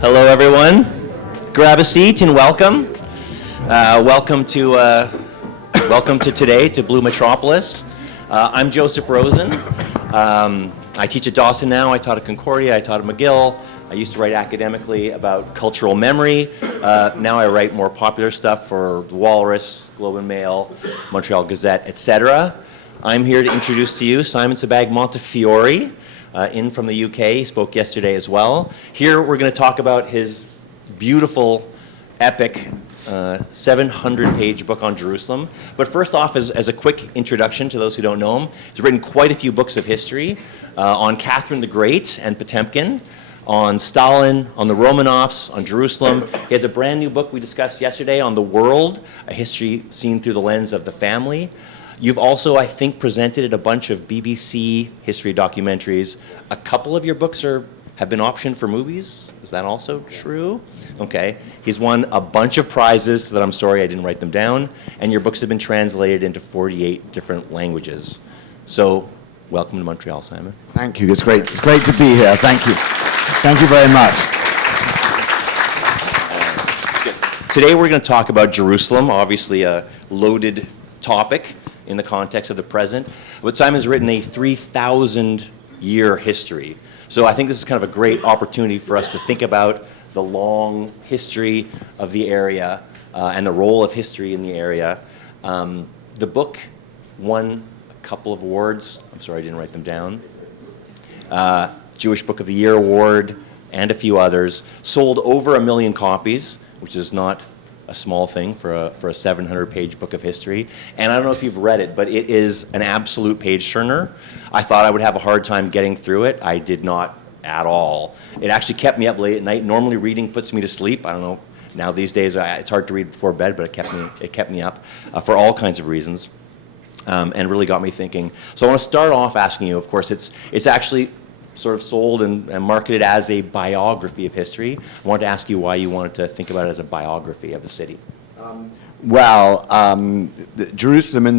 Hello, everyone. Grab a seat and welcome. Welcome to today to Blue Metropolis. I'm Joseph Rosen. I teach at Dawson now. I taught at Concordia. I taught at McGill. I used to write academically about cultural memory. Now I write more popular stuff for The Walrus, Globe and Mail, Montreal Gazette, etc. I'm here to introduce to you Simon Sebag Montefiore, in from the UK. He spoke yesterday as well. Here we're going to talk about his beautiful, epic, 700-page book on Jerusalem. But first off, as a quick introduction to those who don't know him, he's written quite a few books of history on Catherine the Great and Potemkin, on Stalin, on the Romanovs, on Jerusalem. He has a brand new book we discussed yesterday on the world, a history seen through the lens of the family. You've also, I think, presented at a bunch of BBC history documentaries. A couple of your books have been optioned for movies. Is that also true? Okay. He's won a bunch of prizes that I'm sorry I didn't write them down, and your books have been translated into 48 different languages. So, welcome to Montreal, Simon. Thank you. It's great. It's great to be here. Thank you. Thank you very much. Today we're going to talk about Jerusalem, obviously a loaded topic in the context of the present. But Simon's written a 3,000-year history. So I think this is kind of a great opportunity for us to think about the long history of the area and the role of history in the area. The book won a couple of awards. I'm sorry I didn't write them down. Jewish Book of the Year Award and a few others. Sold over 1 million copies, which is not a small thing for a 700-page book of history. And I don't know if you've read it, but it is an absolute page-turner. I thought I would have a hard time getting through it. I did not at all. It actually kept me up late at night. Normally reading puts me to sleep. I don't know. Now these days it's hard to read before bed, but it kept me up for all kinds of reasons, and really got me thinking. So I want to start off asking you, of course, it's actually sort of sold and marketed as a biography of history. I wanted to ask you why you wanted to think about it as a biography of the city. Jerusalem in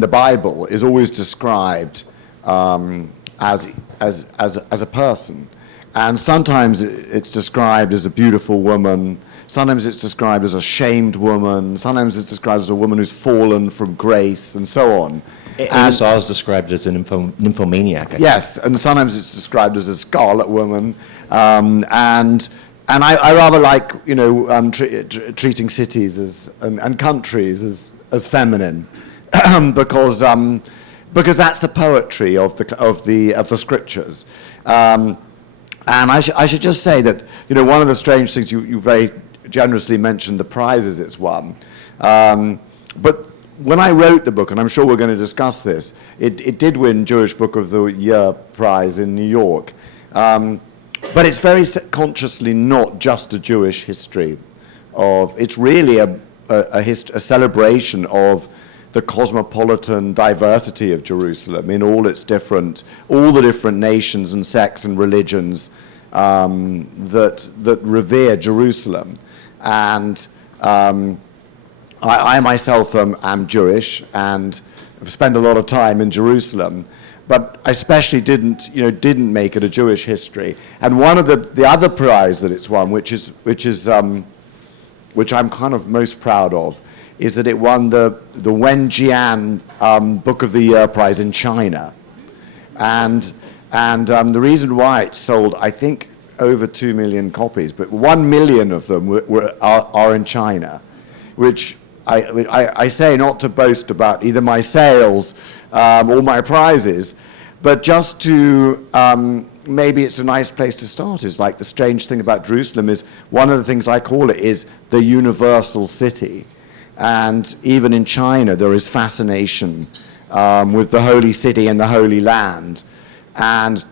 the Bible is always described as a person, and sometimes it's described as a beautiful woman. Sometimes it's described as a shamed woman. Sometimes it's described as a woman who's fallen from grace, and so on. Amos Oz is described as a nymphomaniac. Yes, and sometimes it's described as a scarlet woman, and I rather like treating cities and countries as feminine, because that's the poetry of the scriptures. And I should just say that one of the strange things you very generously mentioned the prizes it's won, but when I wrote the book, and I'm sure we're going to discuss this, it did win Jewish Book of the Year prize in New York. But it's very consciously not just a Jewish history. It's really a celebration of the cosmopolitan diversity of Jerusalem in all the different nations and sects and religions that revere Jerusalem. And I myself am Jewish and have spent a lot of time in Jerusalem, but I especially didn't make it a Jewish history. And one of the other prize that it's won, which I'm kind of most proud of, is that it won the Wen Jian Book of the Year prize in China, and the reason why it sold, I think, over 2 million copies, but 1 million of them are in China, which I say not to boast about either my sales or my prizes, but just to maybe it's a nice place to start. Is like the strange thing about Jerusalem is one of the things I call it is the universal city, and even in China there is fascination with the holy city and the Holy Land, and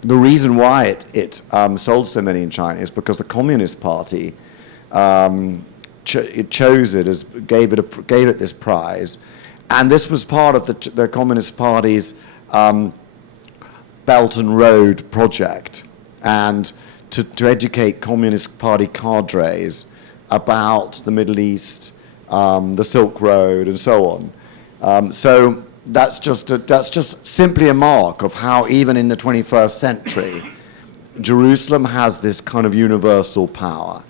the reason why it sold so many in China is because the Communist Party it chose it, gave it this prize, and this was part of the Communist Party's Belt and Road project, and to educate Communist Party cadres about the Middle East, the Silk Road, and so on. So that's just simply a mark of how even in the 21st century, Jerusalem has this kind of universal power.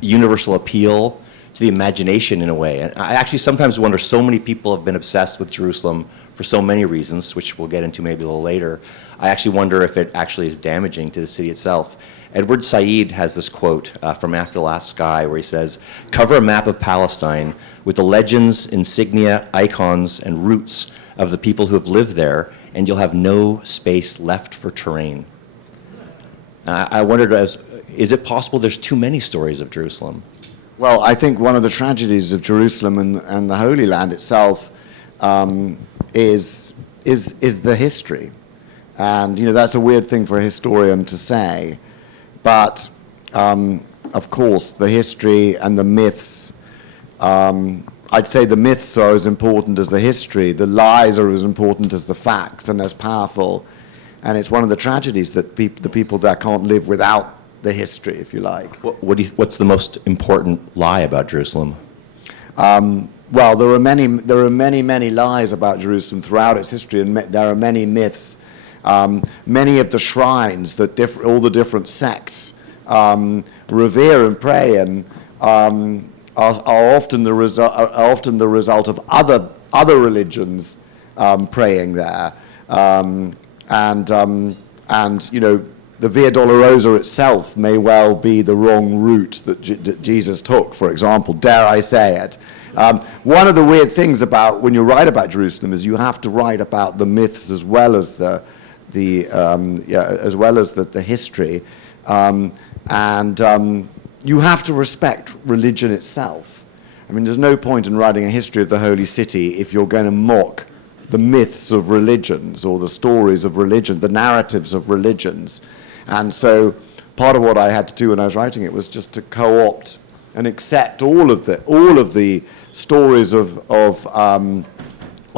Universal appeal to the imagination in a way. And I actually sometimes wonder, so many people have been obsessed with Jerusalem for so many reasons, which we'll get into maybe a little later. I actually wonder if it actually is damaging to the city itself. Edward Said has this quote from After the Last Sky where he says, "Cover a map of Palestine with the legends, insignia, icons, and roots of the people who have lived there, and you'll have no space left for terrain." I wondered, is it possible there's too many stories of Jerusalem? Well, I think one of the tragedies of Jerusalem and the Holy Land itself is the history. And, that's a weird thing for a historian to say. But, of course, the history and the myths, I'd say the myths are as important as the history. The lies are as important as the facts and as powerful. And it's one of the tragedies that the people there can't live without the history, if you like. What's the most important lie about Jerusalem? Well, there are many lies about Jerusalem throughout its history, and there are many myths. Many of the shrines that all the different sects revere and pray in are often the result of other religions praying there, the Via Dolorosa itself may well be the wrong route that Jesus took, for example, dare I say it. One of the weird things about when you write about Jerusalem is you have to write about the myths as well as the history, and you have to respect religion itself. I mean, there's no point in writing a history of the Holy City if you're going to mock the myths of religions or the stories of religion, the narratives of religions. And so part of what I had to do when I was writing it was just to co-opt and accept all of the stories of all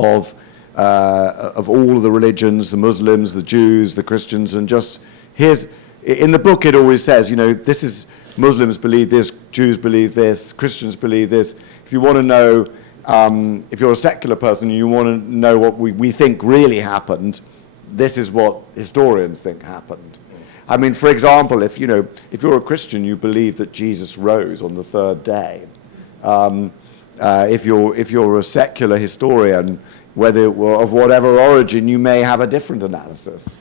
of the religions, the Muslims, the Jews, the Christians, and just in the book it always says, this is Muslims believe this, Jews believe this, Christians believe this. If you want to know, if you're a secular person and you want to know what we think really happened, this is what historians think happened. I mean, for example, if you're a Christian, you believe that Jesus rose on the third day. If you're a secular historian, whether of whatever origin, you may have a different analysis.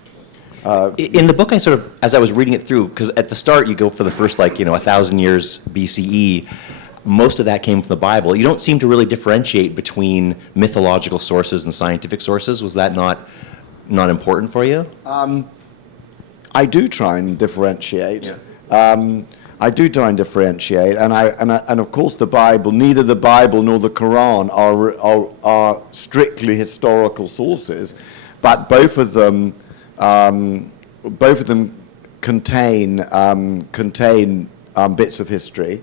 In the book, as I was reading it through, because at the start you go for the first 1,000 years BCE, most of that came from the Bible. You don't seem to really differentiate between mythological sources and scientific sources. Was that not important for you? I do try and differentiate. Yeah. I do try and differentiate, and of course the Bible, neither the Bible nor the Quran are strictly historical sources, but both of them contain bits of history,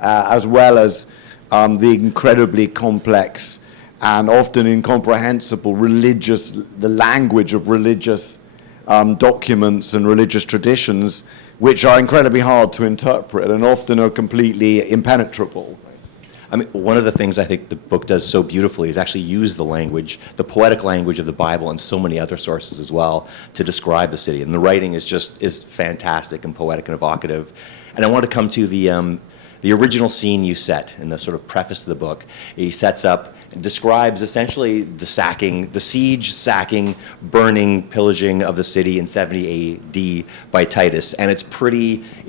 as well as the incredibly complex and often incomprehensible the language of religious documents and religious traditions, which are incredibly hard to interpret and often are completely impenetrable. I mean, one of the things I think the book does so beautifully is actually use the language, the poetic language of the Bible and so many other sources as well to describe the city. And the writing is fantastic and poetic and evocative. And I want to come to the original scene you set in the sort of preface to the book. He sets up and describes essentially the siege, sacking, burning, pillaging of the city in 70 AD by Titus. And it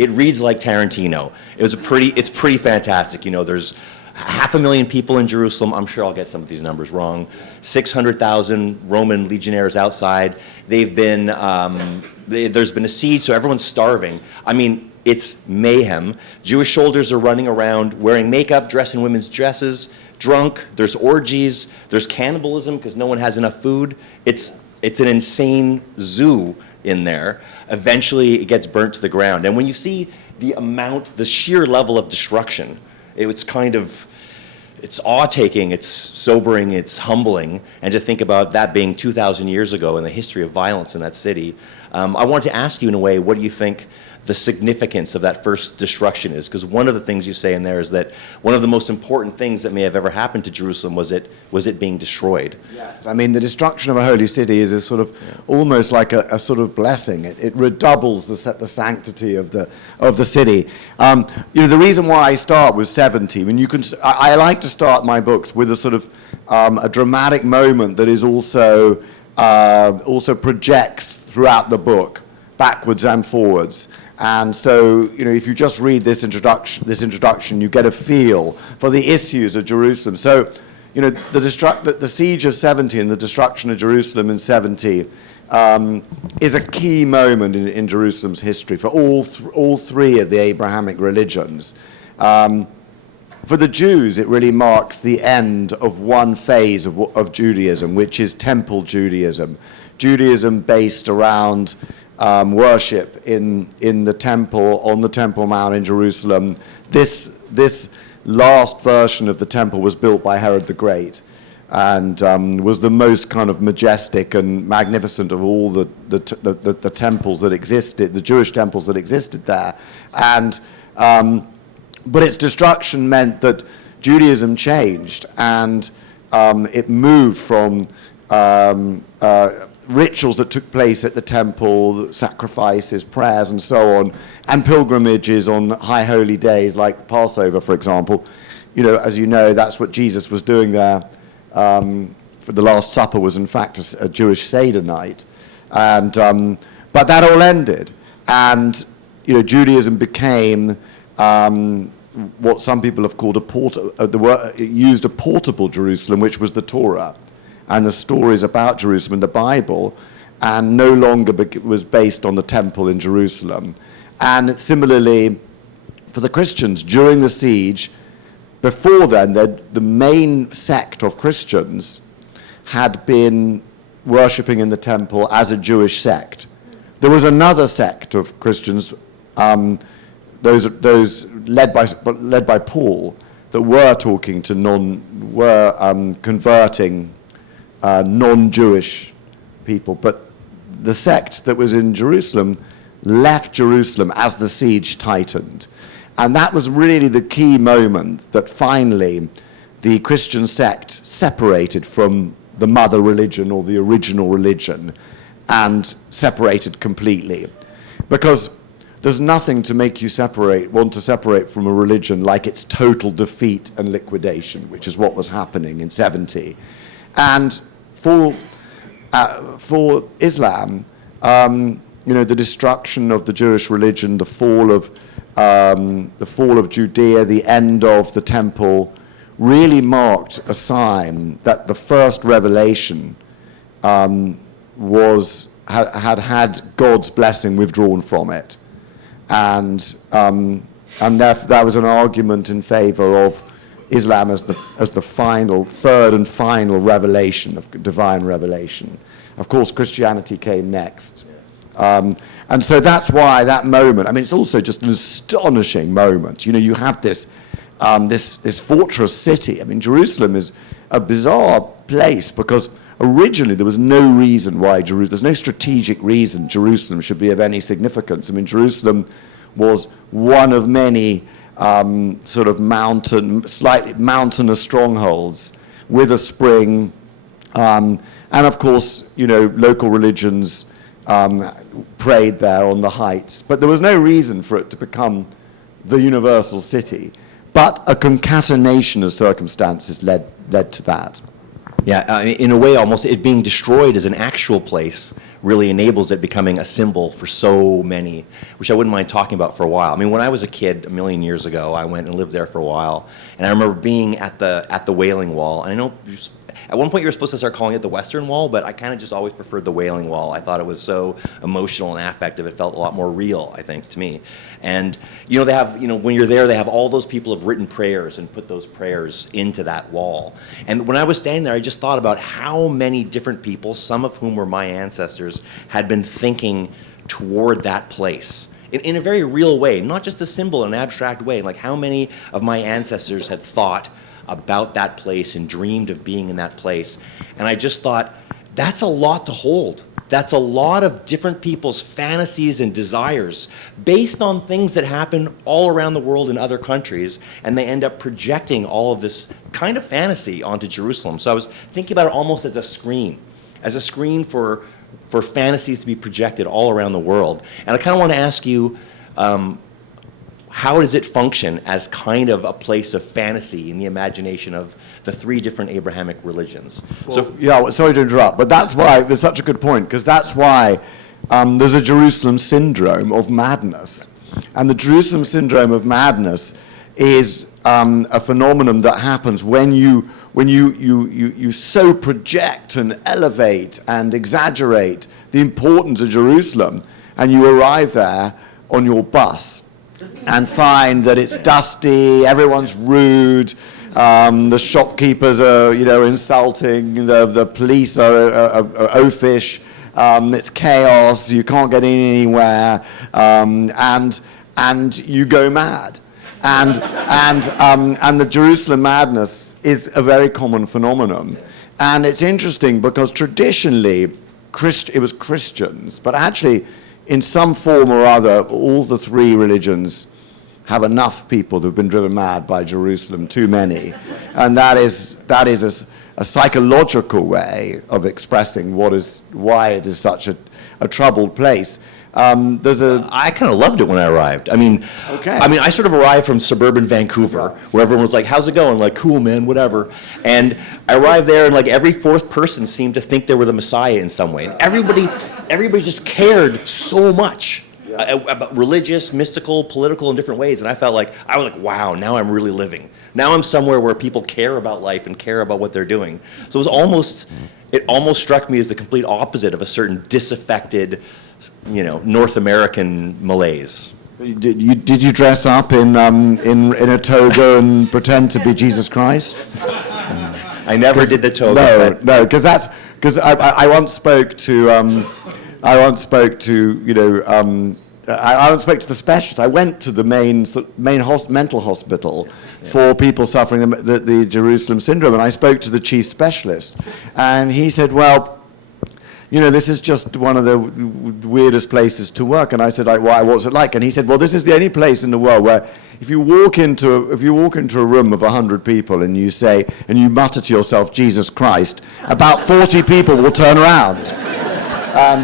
reads like Tarantino. It's pretty fantastic. There's 500,000 people in Jerusalem. I'm sure I'll get some of these numbers wrong. 600,000 Roman legionnaires outside. There's been a siege, so everyone's starving. I mean, it's mayhem. Jewish soldiers are running around wearing makeup, dressed in women's dresses, drunk. There's orgies. There's cannibalism because no one has enough food. It's an insane zoo in there. Eventually, it gets burnt to the ground. And when you see the sheer level of destruction, it's awe-taking, it's sobering, it's humbling, and to think about that being 2,000 years ago in the history of violence in that city. I wanted to ask you, in a way, what do you think the significance of that first destruction is, because one of the things you say in there is that one of the most important things that may have ever happened to Jerusalem was it being destroyed. Yes, I mean the destruction of a holy city is a sort of almost like a sort of blessing. It redoubles the sanctity of the city. The reason why I start with 70. I mean, I like to start my books with a sort of a dramatic moment that is also projects throughout the book, backwards and forwards. And so, if you just read this introduction, you get a feel for the issues of Jerusalem. So, the siege of 70 and the destruction of Jerusalem in 70 is a key moment in Jerusalem's history for all three of the Abrahamic religions. For the Jews, it really marks the end of one phase of Judaism, which is Temple Judaism. Judaism based around worship in the temple, on the Temple Mount in Jerusalem. This last version of the temple was built by Herod the Great, and was the most kind of majestic and magnificent of all the temples that existed, the Jewish temples that existed there. But its destruction meant that Judaism changed, and it moved from rituals that took place at the temple, sacrifices, prayers, and so on, and pilgrimages on high holy days like Passover, for example. As you know, that's what Jesus was doing there. For the Last Supper was, in fact, a Jewish Seder night. But that all ended. And, Judaism became what some people have called used a portable Jerusalem, which was the Torah and the stories about Jerusalem in the Bible, and no longer was based on the temple in Jerusalem. And similarly, for the Christians, during the siege, before then, the main sect of Christians had been worshipping in the temple as a Jewish sect. There was another sect of Christians, those led by Paul, that were talking to converting non-Jewish people. But the sect that was in Jerusalem left Jerusalem as the siege tightened. And that was really the key moment that finally the Christian sect separated from the mother religion or the original religion, and separated completely. Because there's nothing to make you want to separate from a religion like its total defeat and liquidation, which is what was happening in 70. And for Islam, the destruction of the Jewish religion, the fall of Judea, the end of the temple, really marked a sign that the first revelation had God's blessing withdrawn from it, and therefore that was an argument in favor of Islam as the third and final revelation of divine revelation. Of course, Christianity came next. And so that's why that moment, it's also just an astonishing moment. You have this fortress city. Jerusalem is a bizarre place because originally there was no reason why there's no strategic reason Jerusalem should be of any significance. Jerusalem was one of many sort of slightly mountainous strongholds with a spring. And of course, local religions prayed there on the heights, but there was no reason for it to become the universal city. But a concatenation of circumstances led to that. Yeah, in a way, almost it being destroyed as an actual place really enables it becoming a symbol for so many, which I wouldn't mind talking about for a while. When I was a kid, a million years ago, I went and lived there for a while, and I remember being at the Wailing Wall. And I know at one point you were supposed to start calling it the Western Wall, but I kind of just always preferred the Wailing Wall. I thought it was so emotional and affective. It felt a lot more real, I think, to me. And they have, when you're there, they have all those people have written prayers and put those prayers into that wall. And when I was standing there, I just thought about how many different people, some of whom were my ancestors, had been thinking toward that place in a very real way, not just a symbol in an abstract way. Like how many of my ancestors had thought about that place and dreamed of being in that place. And I just thought, that's a lot to hold. that's a lot of different people's fantasies and desires based on things that happen all around the world in other countries, and they end up projecting all of this kind of fantasy onto Jerusalem. So I was thinking about it almost as a screen for fantasies to be projected all around the world. And I kind of want to ask you, how does it function as kind of a place of fantasy in the imagination of the three different Abrahamic religions? Well, sorry to interrupt, but that's why it's such a good point, because that's why there's a Jerusalem syndrome of madness. And the Jerusalem syndrome of madness is a phenomenon that happens when you so project and elevate and exaggerate the importance of Jerusalem, and you arrive there on your bus and find that it's dusty, everyone's rude, the shopkeepers are, insulting, the police are oafish, it's chaos, you can't get in anywhere, and you go mad. And the Jerusalem madness is a very common phenomenon. And it's interesting because traditionally it was Christians, but actually in some form or other, all the three religions have enough people who've been driven mad by Jerusalem, too many. And that is a psychological way of expressing why it is such a troubled place. I kind of loved it when I arrived. I sort of arrived from suburban Vancouver, where everyone was like, "How's it going?" Like, "Cool, man, whatever." And I arrived there, and like every fourth person seemed to think they were the Messiah in some way. And everybody just cared so much about religious, mystical, political, in different ways. And I was like, wow, now I'm really living. Now I'm somewhere where people care about life and care about what they're doing. So it almost struck me as the complete opposite of a certain disaffected, North American malaise. Did you dress up in a toga and pretend to be Jesus Christ? I never did the toga. No, because I once spoke to I once spoke to the specialist. I went to the main mental hospital for people suffering the Jerusalem syndrome, and I spoke to the chief specialist, and he said, "Well, this is just one of the weirdest places to work." And I said, "Why? What's it like?" And he said, "Well, this is the only place in the world where if you walk into a room of 100 people and you mutter to yourself, 'Jesus Christ,' about 40 people will turn around." And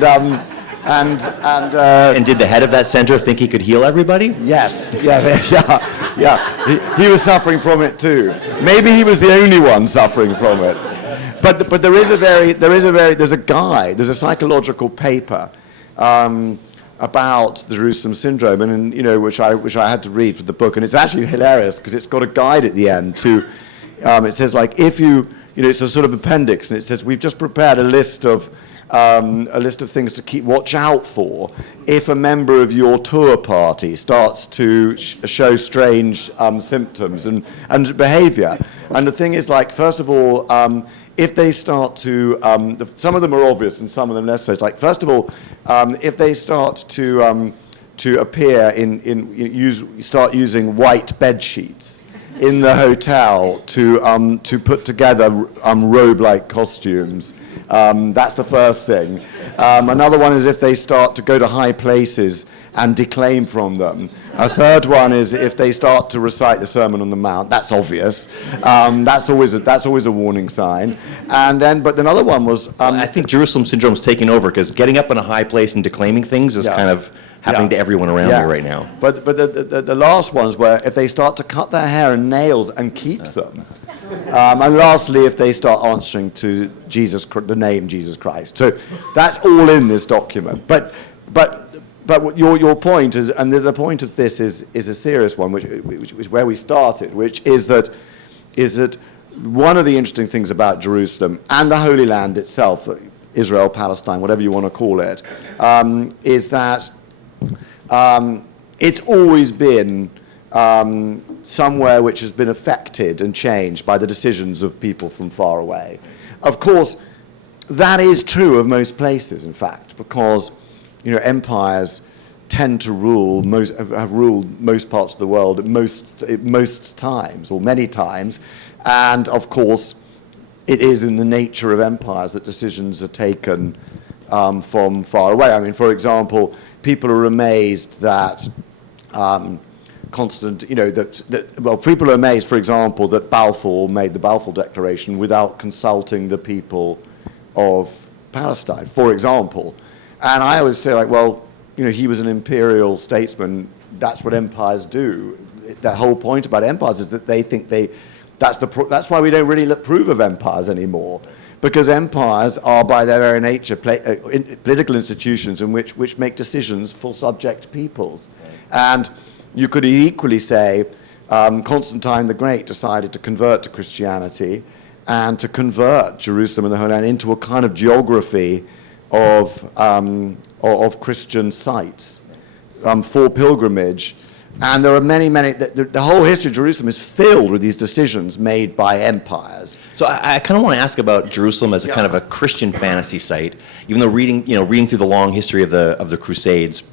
did the head of that center think he could heal everybody? Yes, yeah. He was suffering from it too. Maybe he was the only one suffering from it. But there's a psychological paper about the Jerusalem syndrome, and which I had to read for the book, and it's actually hilarious because it's got a guide at the end to. It says like if it's a sort of appendix, and it says we've just prepared a list of things to watch out for if a member of your tour party starts to show strange symptoms and behavior. And the thing is, like, first of all, if they start to, some of them are obvious and some of them less so. Like, first of all, if they start to appear start using white bed sheets in the hotel to put together robe-like costumes. That's the first thing. Another one is if they start to go to high places and declaim from them. A third one is if they start to recite the Sermon on the Mount. That's obvious. That's always a warning sign. But another one was. I think Jerusalem syndrome is taking over because getting up in a high place and declaiming things is kind of happening to everyone around me right now. But the last ones were if they start to cut their hair and nails and keep them. And lastly, if they start answering to the name Jesus Christ. So that's all in this document. But your point is, and the point of this is a serious one, which is where we started, which is that one of the interesting things about Jerusalem and the Holy Land itself, Israel, Palestine, whatever you want to call it, is that it's always been somewhere which has been affected and changed by the decisions of people from far away. Of course, that is true of most places, in fact, because empires tend to have ruled most parts of the world at most times, or many times, and of course, it is in the nature of empires that decisions are taken from far away. I mean, for example, people are amazed that people are amazed, for example, that Balfour made the Balfour Declaration without consulting the people of Palestine, for example. And I always say, like, well, he was an imperial statesman. That's what empires do. The whole point about empires is that they think that's why we don't really approve of empires anymore, because empires are by their very nature political institutions in which make decisions for subject peoples. And you could equally say Constantine the Great decided to convert to Christianity and to convert Jerusalem and the Holy Land into a kind of geography of Christian sites for pilgrimage. And there are many, the whole history of Jerusalem is filled with these decisions made by empires. So I kind of want to ask about Jerusalem as a kind of a Christian fantasy site, even though reading through the long history of the Crusades,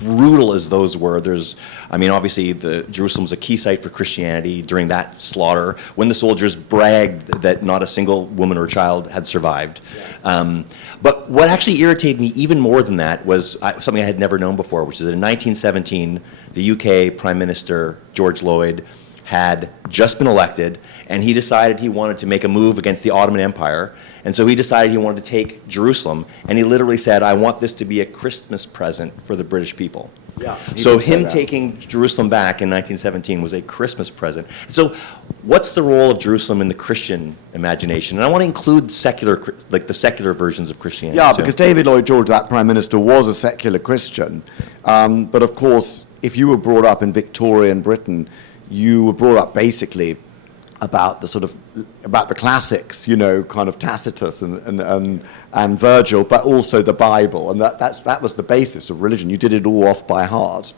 brutal as those were, obviously Jerusalem's a key site for Christianity during that slaughter, when the soldiers bragged that not a single woman or child had survived. Yes. But what actually irritated me even more than that was something I had never known before, which is that in 1917, the UK Prime Minister, George Lloyd, had just been elected, and he decided he wanted to make a move against the Ottoman Empire. And so he decided he wanted to take Jerusalem, and he literally said, I want this to be a Christmas present for the British people. Yeah, so him taking Jerusalem back in 1917 was a Christmas present. So what's the role of Jerusalem in the Christian imagination? And I want to include the secular versions of Christianity. Yeah, because David Lloyd George, that Prime Minister, was a secular Christian. But of course, if you were brought up in Victorian Britain, you were brought up basically about the classics, kind of Tacitus and Virgil, but also the Bible, and that was the basis of religion. You did it all off by heart.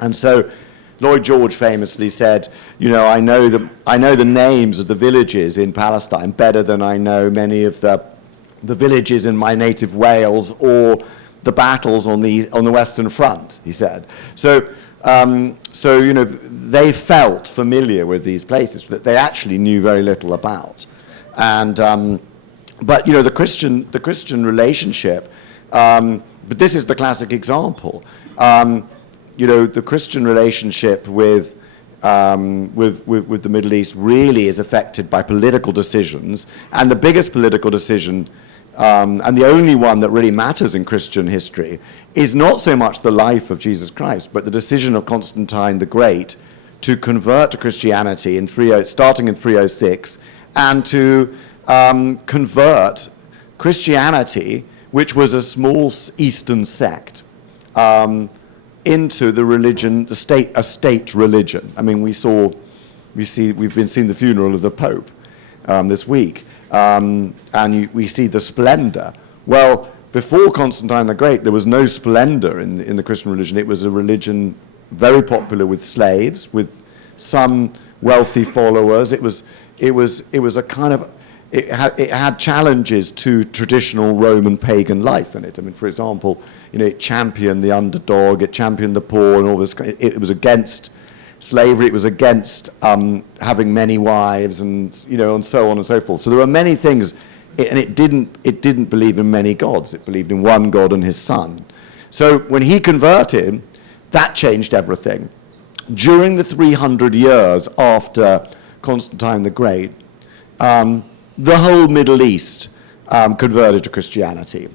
And so Lloyd George famously said, I know the names of the villages in Palestine better than I know many of the villages in my native Wales or the battles on the Western Front, he said. So they felt familiar with these places that they actually knew very little about. And but the Christian relationship, but this is the classic example. The Christian relationship with the Middle East really is affected by political decisions, and the biggest political decision, and the only one that really matters in Christian history, is not so much the life of Jesus Christ, but the decision of Constantine the Great to convert to Christianity starting in 306, and to convert Christianity, which was a small Eastern sect, into the religion, a state religion. I mean, we've been seeing the funeral of the Pope this week, and we see the splendor. Well, before Constantine the Great, there was no splendor in the Christian religion. It was a religion very popular with slaves, with some wealthy followers. It was a kind of, it had challenges to traditional Roman pagan life in it. I mean, for example, it championed the underdog, it championed the poor, and all this. It was against slavery. It was against having many wives, and and so on and so forth. So there were many things, and it didn't believe in many gods. It believed in one God and His Son. So when he converted, that changed everything. During the 300 years after Constantine the Great, the whole Middle East converted to Christianity.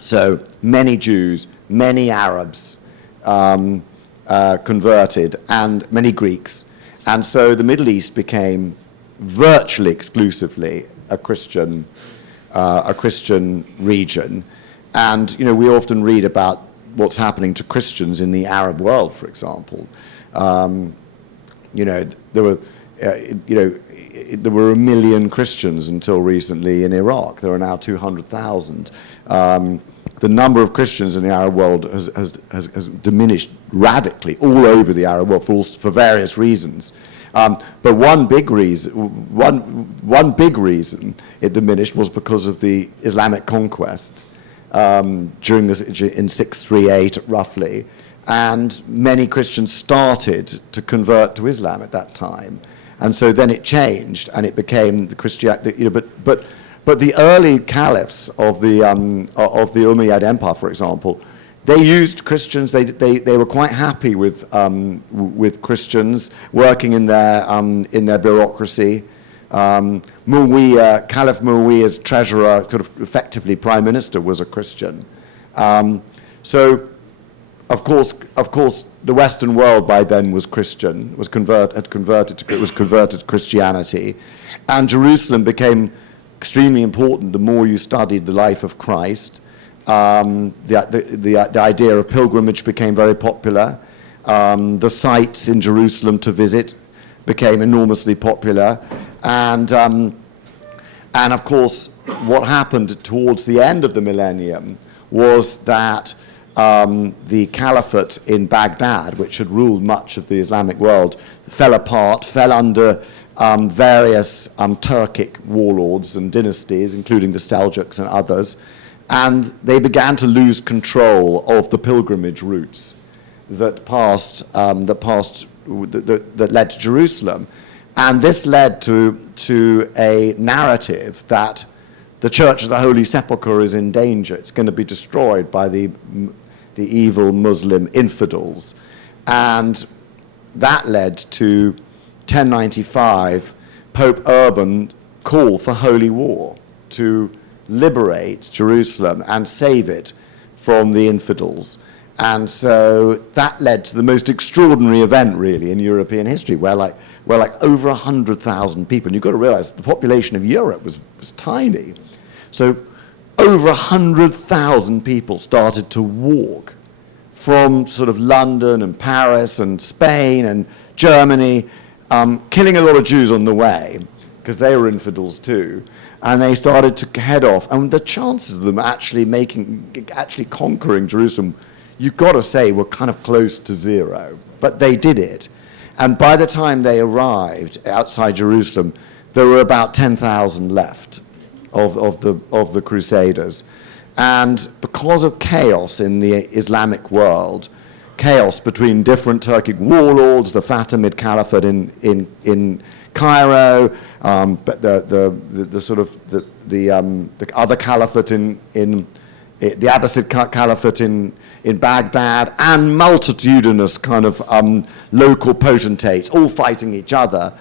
So many Jews, many Arabs converted, and many Greeks. And so the Middle East became virtually exclusively a Christian region. And we often read about what's happening to Christians in the Arab world, for example. There were 1 million Christians until recently in Iraq. There are now 200,000. The number of Christians in the Arab world has diminished radically all over the Arab world for various reasons. But one big reason it diminished was because of the Islamic conquest during this in 638 roughly, and many Christians started to convert to Islam at that time, and so then it changed and it became the Christianity. But But the early caliphs of the Umayyad Empire, for example, they used Christians. They were quite happy with Christians working in their bureaucracy. Caliph Muawiyah's treasurer, sort of effectively prime minister, was a Christian. So, of course, the Western world by then was Christian, was converted to Christianity, and Jerusalem became extremely important the more you studied the life of Christ. The idea of pilgrimage became very popular. The sites in Jerusalem to visit became enormously popular. And of course, what happened towards the end of the millennium was that the caliphate in Baghdad, which had ruled much of the Islamic world, fell apart, fell under various Turkic warlords and dynasties, including the Seljuks and others, and they began to lose control of the pilgrimage routes that led to Jerusalem. And this led to a narrative that the Church of the Holy Sepulchre is in danger. It's going to be destroyed by the evil Muslim infidels. And that led to 1095, Pope Urban call for holy war to liberate Jerusalem and save it from the infidels. And so that led to the most extraordinary event, really, in European history, where over 100,000 people, and you've got to realize the population of Europe was tiny. So over 100,000 people started to walk from sort of London and Paris and Spain and Germany, killing a lot of Jews on the way, because they were infidels too. And they started to head off. And the chances of them actually conquering Jerusalem, you've got to say, were kind of close to zero. But they did it. And by the time they arrived outside Jerusalem, there were about 10,000 left of the Crusaders. And because of chaos in the Islamic world, chaos between different Turkic warlords, the Fatimid Caliphate in Cairo, but the other caliphate in the Abbasid Caliphate in Baghdad, and multitudinous kind of local potentates all fighting each other,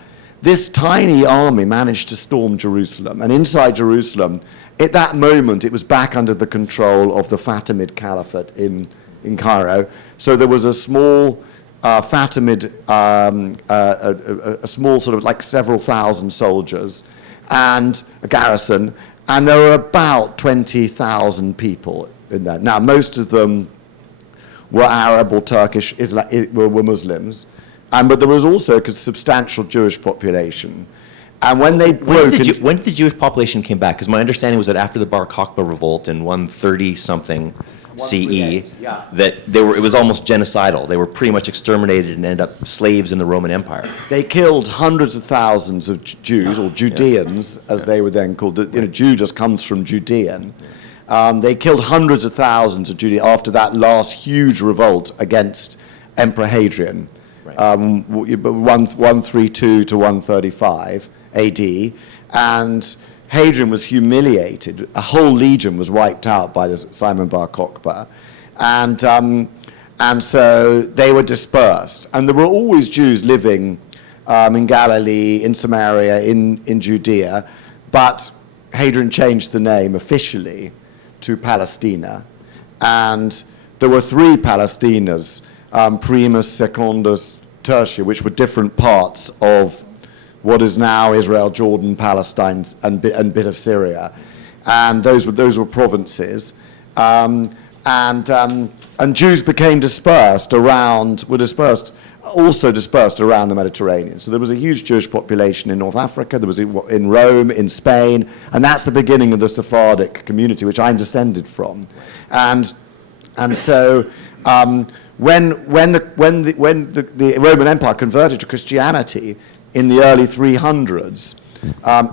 this tiny army managed to storm Jerusalem. And inside Jerusalem, at that moment, it was back under the control of the Fatimid Caliphate in Cairo. So there was a small Fatimid, a small sort of like several thousand soldiers and a garrison, and there were about 20,000 people in there. Now, most of them were Arab or Turkish, were Muslims, but there was also a substantial Jewish population. And when they broke... When did the Jewish population came back? Because my understanding was that after the Bar Kokhba revolt in 130-something CE, yeah, that it was almost genocidal. They were pretty much exterminated and ended up slaves in the Roman Empire. They killed hundreds of thousands of Jews, or Judeans, as they were then called. Jew just comes from Judean. They killed hundreds of thousands of Judeans after that last huge revolt against Emperor Hadrian, 132 to 135 AD, and Hadrian was humiliated. A whole legion was wiped out by Simon Bar Kokhba, and so they were dispersed. And there were always Jews living in Galilee, in Samaria, in Judea, but Hadrian changed the name officially to Palestina, and there were three Palestinas, Primus, Secundus, Tertia, which were different parts of what is now Israel, Jordan, Palestine, and bit of Syria, and those were provinces, and Jews became dispersed around the Mediterranean. So there was a huge Jewish population in North Africa. There was in Rome, in Spain, and that's the beginning of the Sephardic community, which I'm descended from, and so. When the Roman Empire converted to Christianity in the early 300s,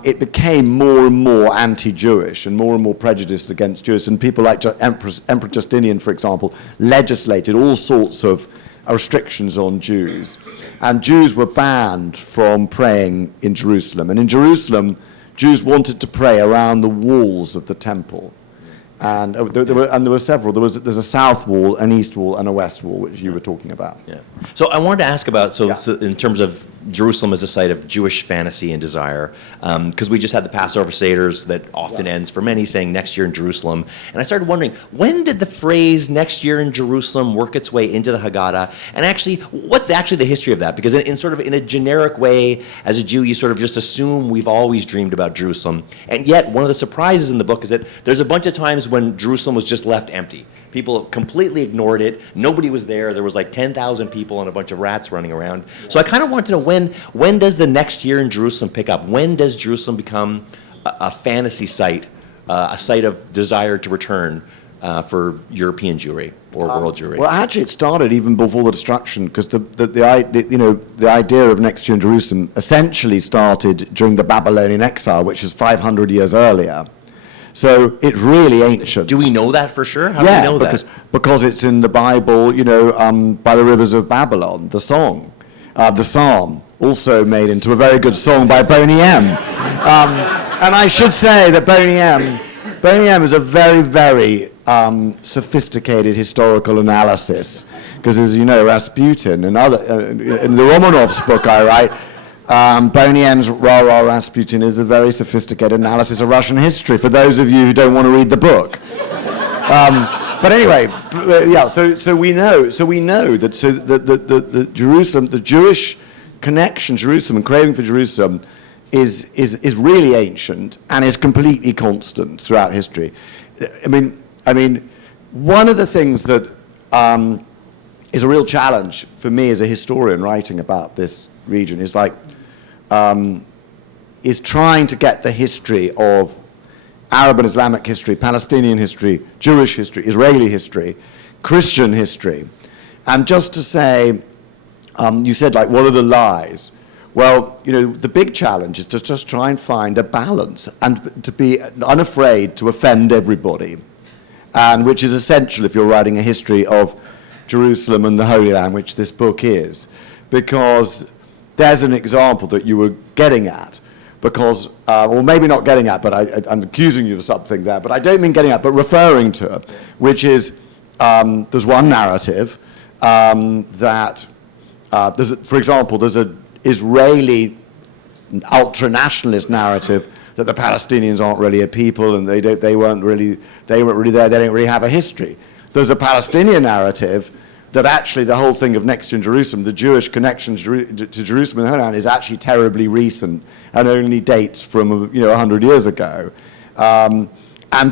it became more and more anti-Jewish and more prejudiced against Jews. And people like Emperor Justinian, for example, legislated all sorts of restrictions on Jews. And Jews were banned from praying in Jerusalem. And in Jerusalem, Jews wanted to pray around the walls of the temple. And there were several. There's a south wall, an east wall, and a west wall, which you were talking about. Yeah. So I wanted to ask about, so in terms of Jerusalem as a site of Jewish fantasy and desire, because we just had the Passover Seders that often ends for many saying next year in Jerusalem. And I started wondering, when did the phrase next year in Jerusalem work its way into the Haggadah? And actually, what's actually the history of that? Because in sort of in a generic way, as a Jew, you sort of just assume we've always dreamed about Jerusalem. And yet, one of the surprises in the book is that there's a bunch of times when Jerusalem was just left empty. People completely ignored it. Nobody was there. There was like 10,000 people and a bunch of rats running around. So I kind of want to know, when does the next year in Jerusalem pick up? When does Jerusalem become a fantasy site, a site of desire to return for European Jewry or world Jewry? Well, actually, it started even before the destruction, because the idea of next year in Jerusalem essentially started during the Babylonian exile, which is 500 years earlier. So it's really ancient. Do we know that for sure? How do we know that? Because it's in the Bible, by the rivers of Babylon, the song, the psalm, also made into a very good song by Boney M. And I should say that Boney M is a very, very sophisticated historical analysis, because as you know, Rasputin and other, in the Romanov's book I write, Boney M's Ra Ra Rasputin is a very sophisticated analysis of Russian history, for those of you who don't want to read the book. But anyway, so we know that the Jerusalem, the Jewish connection, Jerusalem and craving for Jerusalem is really ancient and is completely constant throughout history. I mean, one of the things that is a real challenge for me as a historian writing about this region is trying to get the history of Arab and Islamic history, Palestinian history, Jewish history, Israeli history, Christian history. And just to say, you said, what are the lies? Well, the big challenge is to just try and find a balance and to be unafraid to offend everybody, and which is essential if you're writing a history of Jerusalem and the Holy Land, which this book is, because there's an example that you were getting at, because, or maybe not getting at, but I'm accusing you of something there, but I don't mean getting at, but referring to, which is, there's one narrative that, for example, there's an Israeli ultra-nationalist narrative that the Palestinians aren't really a people and they weren't really there, they don't really have a history. There's a Palestinian narrative that actually the whole thing of next year in Jerusalem, the Jewish connection to Jerusalem and the Holy Land, is actually terribly recent and only dates from 100 years ago. And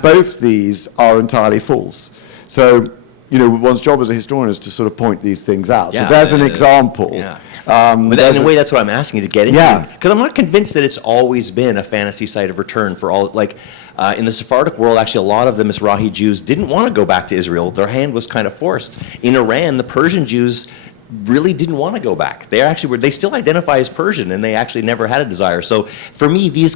both these are entirely false. So, one's job as a historian is to sort of point these things out. Yeah, so there's an example. Yeah. But in a way, that's what I'm asking you to get into. Yeah. Because I'm not convinced that it's always been a fantasy site of return for all, in the Sephardic world, actually, a lot of the Mizrahi Jews didn't want to go back to Israel. Their hand was kind of forced. In Iran, the Persian Jews really didn't want to go back. They still identify as Persian, and they actually never had a desire. So for me, these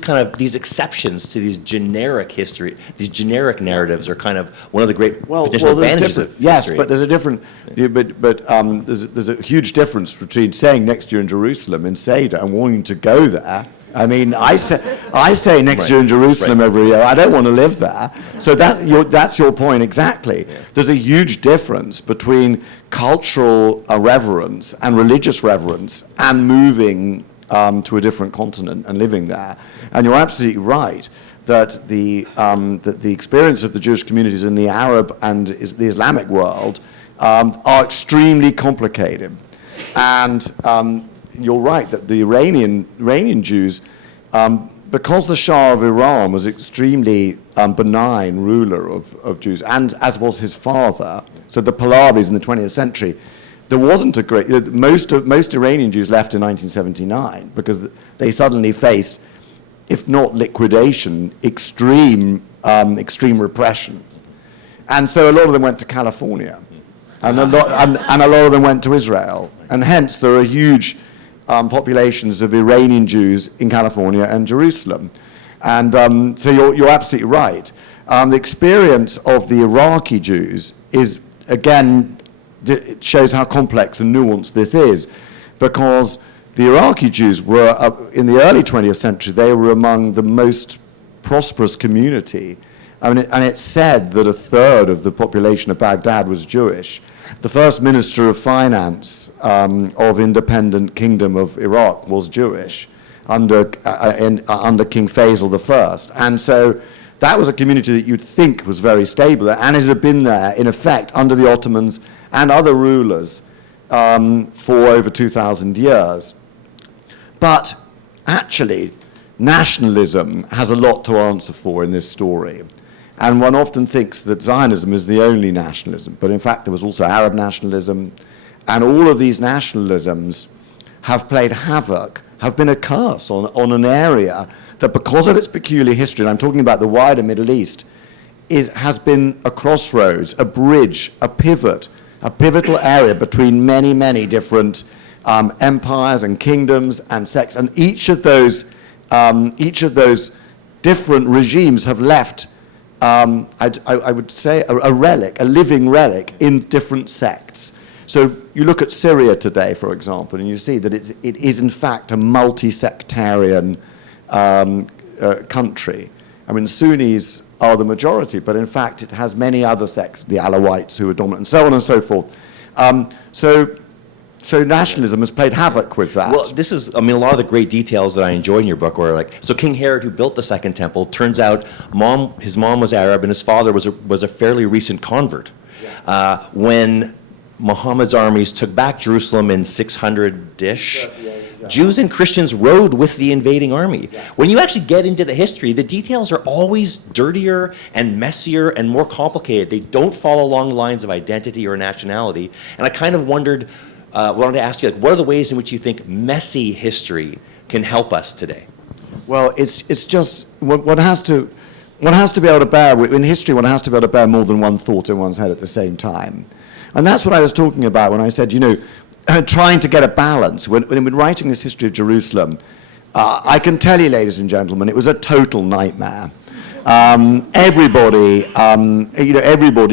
exceptions to these generic history, these generic narratives are kind of one of the great potential advantages of history. Yes, but there's a different, there's a huge difference between saying next year in Jerusalem in Seder and wanting to go there. I mean, I say next year in Jerusalem every year. I don't want to live there. So that's your point exactly. Yeah. There's a huge difference between cultural reverence and religious reverence and moving to a different continent and living there. And you're absolutely right that the experience of the Jewish communities in the Arab and the Islamic world are extremely complicated. And you're right that the Iranian Jews, because the Shah of Iran was extremely benign ruler of Jews, and as was his father, so the Pahlavis in the 20th century, there wasn't a great, most Iranian Jews left in 1979 because they suddenly faced, if not liquidation, extreme repression. And so a lot of them went to California, and a lot of them went to Israel, and hence there are huge populations of Iranian Jews in California and Jerusalem. And so you're absolutely right. The experience of the Iraqi Jews is, again, it shows how complex and nuanced this is, because the Iraqi Jews were, in the early 20th century, they were among the most prosperous community. I mean, and it's said that a third of the population of Baghdad was Jewish. The first minister of finance of independent kingdom of Iraq was Jewish under King Faisal I. And so that was a community that you'd think was very stable, and it had been there, in effect, under the Ottomans and other rulers for over 2,000 years. But actually, nationalism has a lot to answer for in this story. And one often thinks that Zionism is the only nationalism, but in fact there was also Arab nationalism, and all of these nationalisms have played havoc, have been a curse on an area that, because of its peculiar history, and I'm talking about the wider Middle East, has been a crossroads, a bridge, a pivot, a pivotal area between many, many different empires and kingdoms and sects, and each of those different regimes have left, I would say, a relic, a living relic in different sects. So you look at Syria today, for example, and you see that it is in fact a multi-sectarian country. I mean, Sunnis are the majority, but in fact it has many other sects, the Alawites who are dominant, and so on and so forth. So nationalism has played havoc with that. Well, this is, I mean, a lot of the great details that I enjoyed in your book were like, so King Herod, who built the Second Temple, turns out his mom was Arab and his father was a fairly recent convert. Yes. When Muhammad's armies took back Jerusalem in 600-ish, Jews and Christians rode with the invading army. Yes. When you actually get into the history, the details are always dirtier and messier and more complicated. They don't follow along the lines of identity or nationality. And I kind of wanted to ask you, like, what are the ways in which you think messy history can help us today? Well, it's just one has to be able to bear in history. One has to be able to bear more than one thought in one's head at the same time, and that's what I was talking about when I said, trying to get a balance. When writing this history of Jerusalem, I can tell you, ladies and gentlemen, it was a total nightmare. Everybody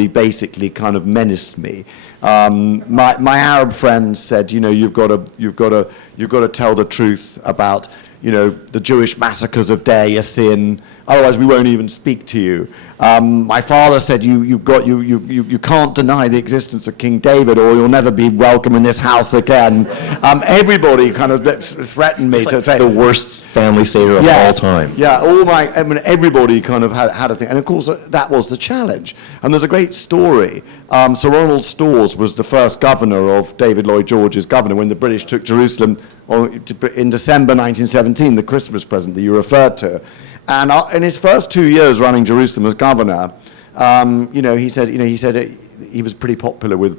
basically kind of menaced me. My Arab friends said, you've got to tell the truth about, the Jewish massacres of Deir Yassin, otherwise we won't even speak to you. My father said, you can't deny the existence of King David, or you'll never be welcome in this house again. Everybody kind of threatened me to say the worst family savior of all time. Yeah, everybody kind of had a thing, and of course that was the challenge. And there's a great story. Sir Ronald Stores was the first governor of David Lloyd George's governor when the British took Jerusalem in December 1917, the Christmas present that you referred to. And in his first 2 years running Jerusalem as governor, he said he was pretty popular with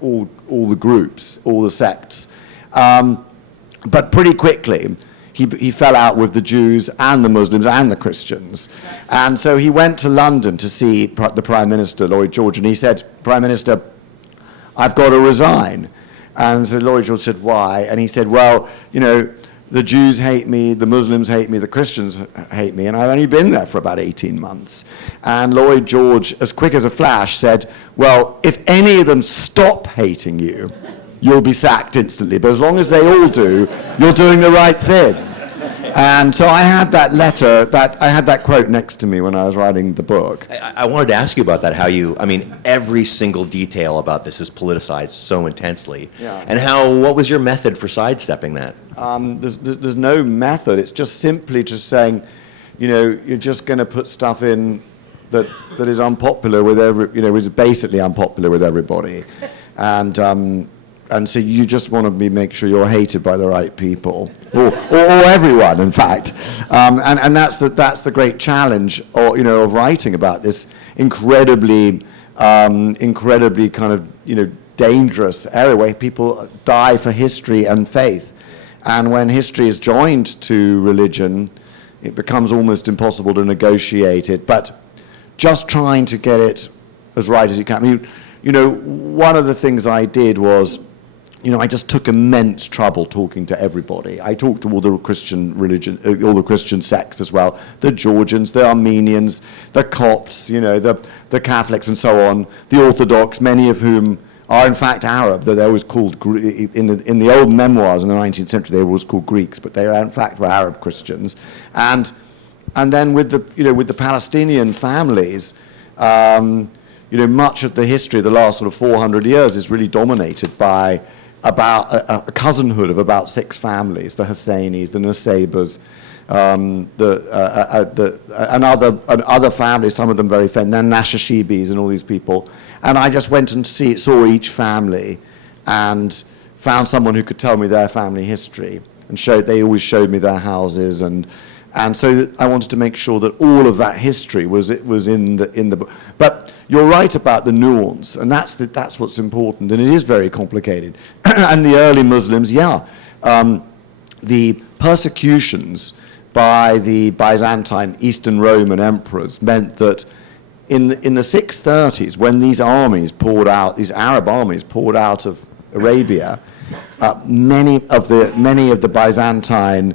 all the groups, all the sects, but pretty quickly he fell out with the Jews and the Muslims and the Christians, and so he went to London to see the Prime Minister Lloyd George, and he said, "Prime Minister, I've got to resign." And so Lloyd George said, "Why?" And he said, "Well, the Jews hate me, the Muslims hate me, the Christians hate me, and I've only been there for about 18 months. And Lloyd George, as quick as a flash, said, "Well, if any of them stop hating you, you'll be sacked instantly. But as long as they all do, you're doing the right thing." And so I had that letter, I had that quote next to me when I was writing the book. I wanted to ask you about that, every single detail about this is politicized so intensely. Yeah. And what was your method for sidestepping that? There's no method. It's just simply just saying, you're just going to put stuff in that is unpopular with is basically unpopular with everybody. And so you just want to make sure you're hated by the right people, or everyone, in fact. And that's the great challenge, of writing about this incredibly kind of dangerous area where people die for history and faith, and when history is joined to religion, it becomes almost impossible to negotiate it. But just trying to get it as right as you can. One of the things I did was, I just took immense trouble talking to everybody. I talked to all the Christian religion, all the Christian sects as well, the Georgians, the Armenians, the Copts, the Catholics and so on, the Orthodox, many of whom are in fact Arab, though they're always called, in the old memoirs in the 19th century, they were always called Greeks, but they are in fact were Arab Christians. And then with the Palestinian families, much of the history of the last sort of 400 years is really dominated by about a cousinhood of about 6 families: the Husseinis, the Nusaybers, and other families, some of them very famous, then Nashashibis and all these people. And I just went and saw each family and found someone who could tell me their family history, and they always showed me their houses, and so I wanted to make sure that all of that history was in the book. But you're right about the nuance, and that's what's important, and it is very complicated. And the early Muslims, the persecutions by the Byzantine Eastern Roman emperors meant that in the 630s, when these Arab armies poured out of Arabia, many of the Byzantine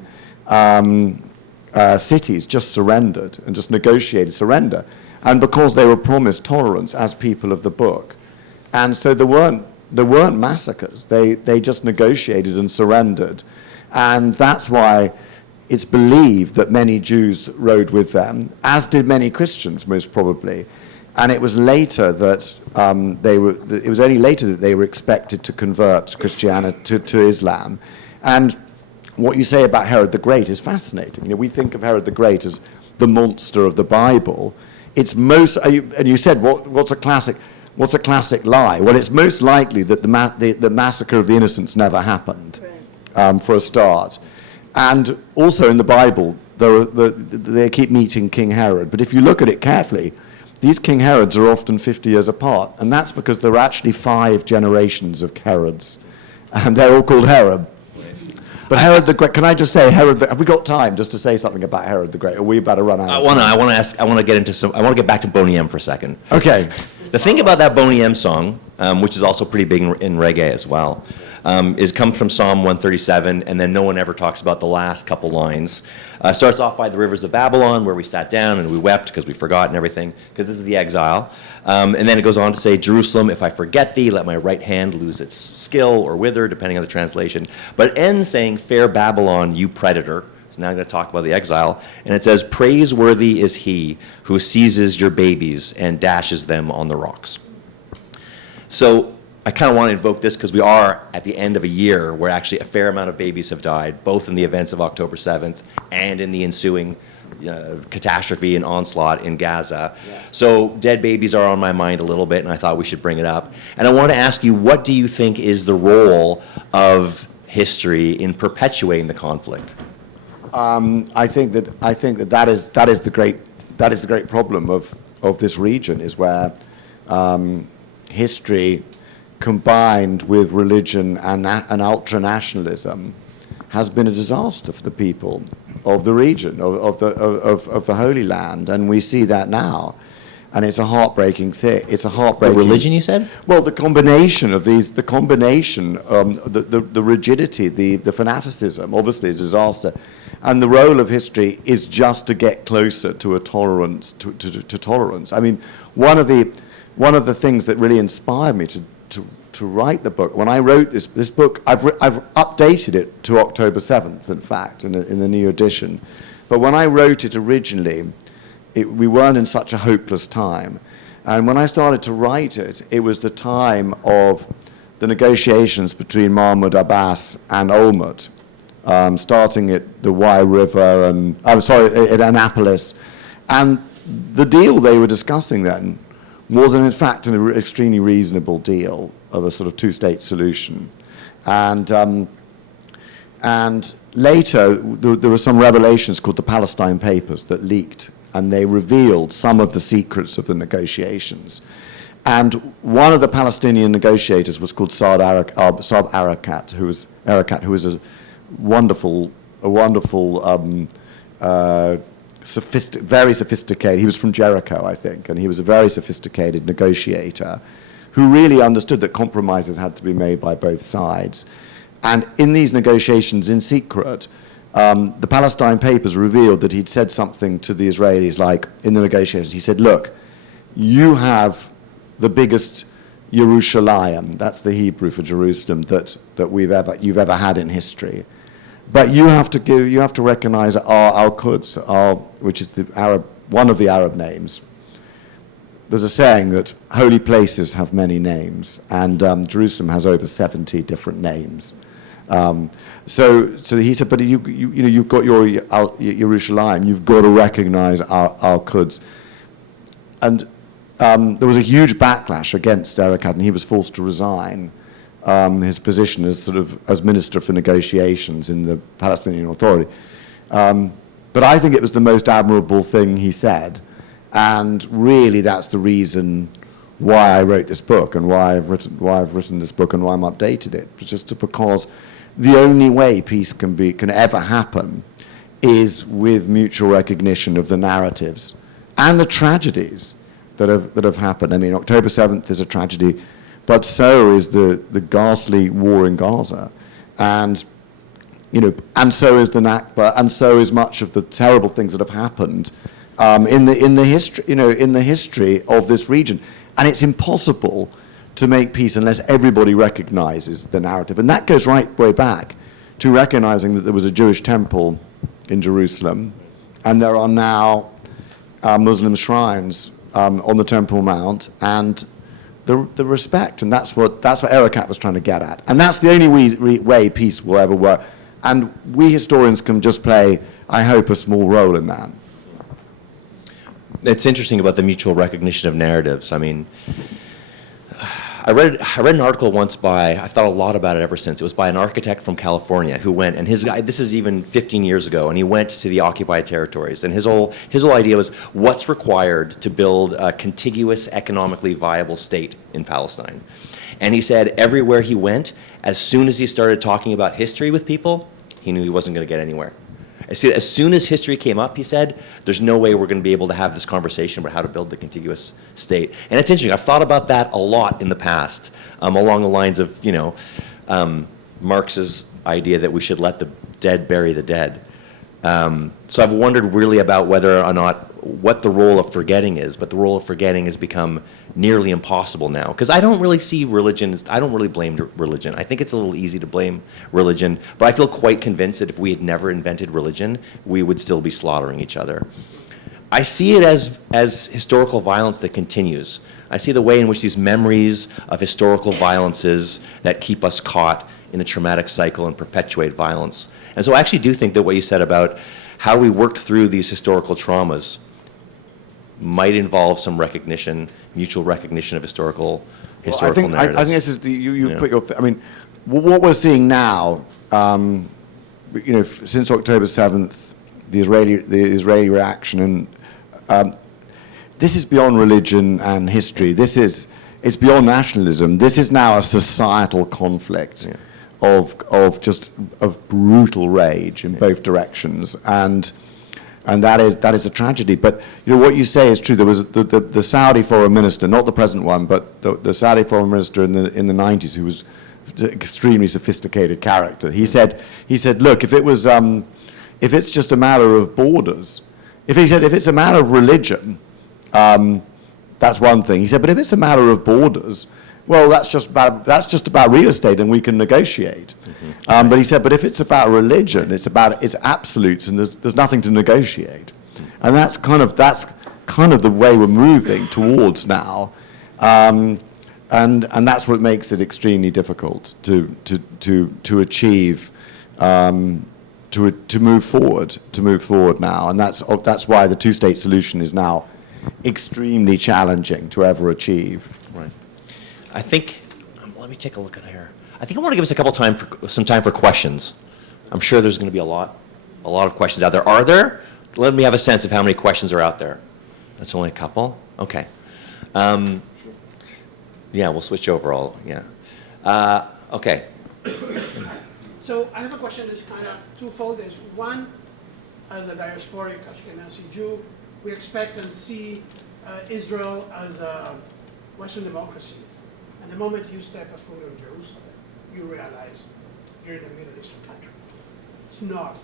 cities just surrendered and just negotiated surrender, and because they were promised tolerance as people of the book, and so there weren't massacres. They just negotiated and surrendered, and that's why it's believed that many Jews rode with them, as did many Christians, most probably. And it was later that it was only later that they were expected to convert to Christianity, to Islam. And what you say about Herod the Great is fascinating. We think of Herod the Great as the monster of the Bible. It's and you said, what's a classic lie? Well, it's most likely that the massacre of the innocents never happened, for a start. And also in the Bible, they keep meeting King Herod. But if you look at it carefully, these King Herods are often 50 years apart. And that's because there are actually 5 generations of Herods. And they're all called Herod. But Herod the Great, can I just say, have we got time just to say something about Herod the Great? Or are we about to run out? I want to get back to Boney M for a second. Okay. The thing about that Boney M song, which is also pretty big in reggae as well, comes from Psalm 137, and then no one ever talks about the last couple lines. Starts off by the rivers of Babylon, where we sat down and we wept because we forgot and everything, because this is the exile. And then it goes on to say, Jerusalem, if I forget thee, let my right hand lose its skill or wither, depending on the translation. But it ends saying, fair Babylon, you predator. So now I'm going to talk about the exile. And it says, praiseworthy is he who seizes your babies and dashes them on the rocks. So I kind of want to invoke this because we are at the end of a year where actually a fair amount of babies have died, both in the events of October 7th and in the ensuing catastrophe and onslaught in Gaza. Yes. So dead babies are on my mind a little bit, and I thought we should bring it up. And I want to ask you, what do you think is the role of history in perpetuating the conflict? I think that is the great problem of this region, is where history combined with religion and ultra-nationalism has been a disaster for the people of the region, of the Holy Land, and we see that now. And it's a heartbreaking thing. It's a heartbreaking... The religion, you said? Well, the combination of these, the rigidity, the fanaticism, obviously a disaster. And the role of history is just to get closer to a tolerance, to tolerance. I mean, one of the things that really inspired me to write the book, when I wrote this book, I've updated it to October 7th, in fact, in the new edition. But when I wrote it originally, we weren't in such a hopeless time. And when I started to write it, it was the time of the negotiations between Mahmoud Abbas and Olmert, starting at the Wye River at Annapolis. And the deal they were discussing then was, in fact, an extremely reasonable deal of a sort of two-state solution. And later, there were some revelations called the Palestine Papers that leaked, and they revealed some of the secrets of the negotiations. And one of the Palestinian negotiators was called Saab Arakat, who was a wonderful, very sophisticated. He was from Jericho, I think, and he was a very sophisticated negotiator who really understood that compromises had to be made by both sides. And in these negotiations in secret, the Palestine Papers revealed that he'd said something to the Israelis, like in the negotiations, he said, look, you have the biggest Yerushalayim. That's the Hebrew for Jerusalem that you've ever had in history. But you have to recognize Al-Quds, which is one of the Arab names. There's a saying that holy places have many names, and Jerusalem has over 70 different names. So he said, but you've got your Yerushalayim, you've got to recognize Al-Quds. And there was a huge backlash against Erekat, and he was forced to resign his position as Minister for Negotiations in the Palestinian Authority. But I think it was the most admirable thing he said, and really that's the reason why I wrote this book and why I've written this book and why I'm updated it, just because the only way peace can ever happen is with mutual recognition of the narratives and the tragedies that have happened. I mean, October 7th is a tragedy, but so is the ghastly war in Gaza, and so is the Nakba, and so is much of the terrible things that have happened in the history of this region. And it's impossible to make peace unless everybody recognizes the narrative. And that goes right way back to recognizing that there was a Jewish temple in Jerusalem, and there are now Muslim shrines on the Temple Mount, and the respect. And that's what Erekat was trying to get at. And that's the only way peace will ever work. And we historians can just play, I hope, a small role in that. It's interesting about the mutual recognition of narratives. I mean, I read an article once I thought a lot about it ever since. It was by an architect from California who went, and this is even 15 years ago, and he went to the occupied territories. And his whole idea was what's required to build a contiguous, economically viable state in Palestine. And he said everywhere he went, as soon as he started talking about history with people, he knew he wasn't going to get anywhere. As soon as history came up, he said, there's no way we're going to be able to have this conversation about how to build the contiguous state. And it's interesting. I've thought about that a lot in the past, along the lines of, Marx's idea that we should let the dead bury the dead. So I've wondered really about whether or not what the role of forgetting is, but the role of forgetting has become nearly impossible now. Because I don't really see religion, I don't really blame religion. I think it's a little easy to blame religion, but I feel quite convinced that if we had never invented religion, we would still be slaughtering each other. I see it as historical violence that continues. I see the way in which these memories of historical violences that keep us caught in a traumatic cycle and perpetuate violence. And so I actually do think that what you said about how we work through these historical traumas might involve some recognition, mutual recognition of historical narratives. I think this is you put your. I mean, what we're seeing now, since October 7th, the Israeli reaction, and this is beyond religion and history. It's beyond nationalism. This is now a societal conflict. Yeah. Of brutal rage in both directions, and that is a tragedy. But what you say is true. There was the Saudi foreign minister, not the present one, but the Saudi foreign minister in the 90s, who was an extremely sophisticated character. He said, look, if it's just a matter of borders, if it's a matter of religion, that's one thing. He said, but if it's a matter of borders, well, that's just about real estate, and we can negotiate. Mm-hmm. But he said, but if it's about religion, it's absolutes, and there's nothing to negotiate. And that's kind of the way we're moving towards now, and that's what makes it extremely difficult to achieve, to move forward now. And that's why the two-state solution is now extremely challenging to ever achieve. Right. I think, let me take a look at here. I think I want to give us some time for questions. I'm sure there's going to be a lot of questions out there. Are there? Let me have a sense of how many questions are out there. That's only a couple? Okay. Yeah, we'll switch over okay. So I have a question that's kind of twofold. Is one, as a diasporic Ashkenazi Jew, we expect and see Israel as a Western democracy. And the moment you step a foot in Jerusalem, you realize you're in a Middle Eastern country. It's not.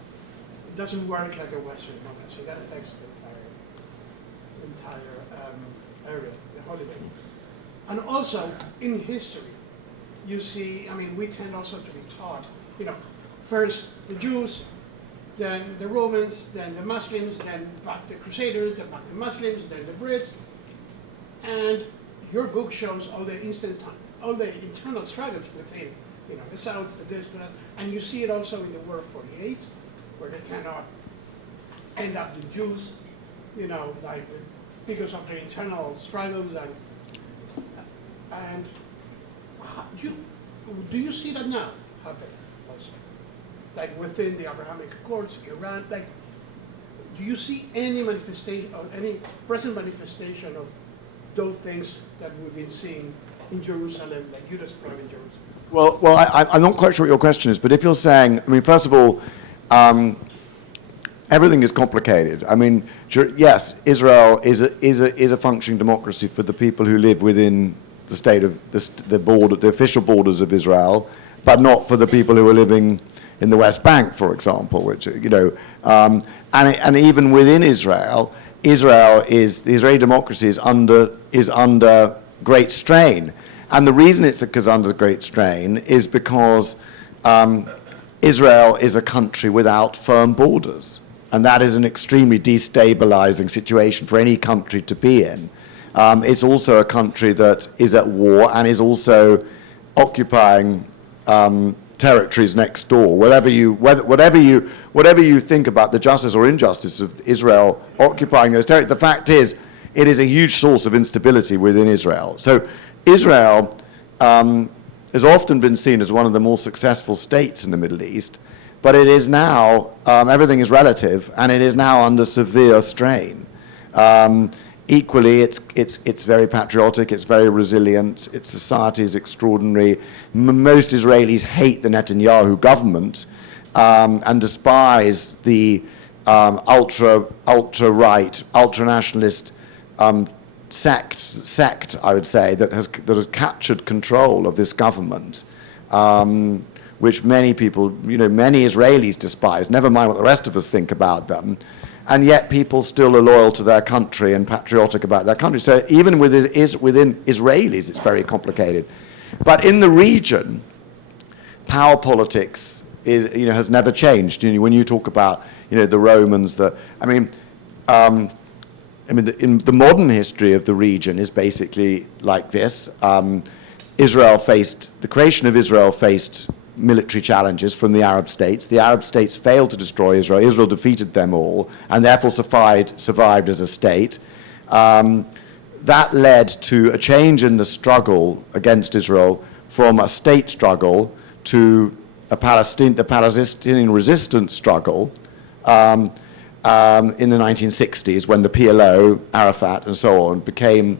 It doesn't work like a Western democracy. That affects the entire area, the Holy Land. And also, in history, you see, I mean, we tend also to be taught, first the Jews, then the Romans, then the Muslims, then back the Crusaders, then back the Muslims, then the Brits. And your book shows all the internal struggles within, the South, the this, that, and you see it also in the War of 48, where they cannot end up the Jews, because of their internal struggles and do you see that now happen also? Like within the Abrahamic Accords, Iran, do you see any manifestation or any present manifestation of those things that we've been seeing in Jerusalem, like you described in Jerusalem? Well, I'm not quite sure what your question is, but if you're saying, I mean, first of all, everything is complicated. I mean, yes, Israel is a functioning democracy for the people who live within the state of the official borders of Israel, but not for the people who are living in the West Bank, for example. Which and even within Israel, the Israeli democracy is under great strain, and the reason it's under great strain is because Israel is a country without firm borders. And that is an extremely destabilizing situation for any country to be in. It's also a country that is at war and is also occupying territories next door. Whatever you think about the justice or injustice of Israel occupying those territories, the fact is, it is a huge source of instability within Israel. So Israel has often been seen as one of the more successful states in the Middle East, but it is now, everything is relative, and it is now under severe strain. Equally, it's very patriotic, it's very resilient, its society is extraordinary. Most Israelis hate the Netanyahu government and despise the ultra-right, ultra-nationalist sect, I would say, that has captured control of this government. Which many people, many Israelis despise, never mind what the rest of us think about them, and yet people still are loyal to their country and patriotic about their country. So even within Israelis, it's very complicated. But in the region, power politics has never changed. When you talk about, the Romans, in the modern history of the region is basically like this. The creation of Israel faced military challenges from the Arab states. The Arab states failed to destroy Israel. Israel defeated them all and therefore survived as a state. That led to a change in the struggle against Israel from a state struggle to the Palestinian resistance struggle in the 1960s, when the PLO, Arafat, and so on became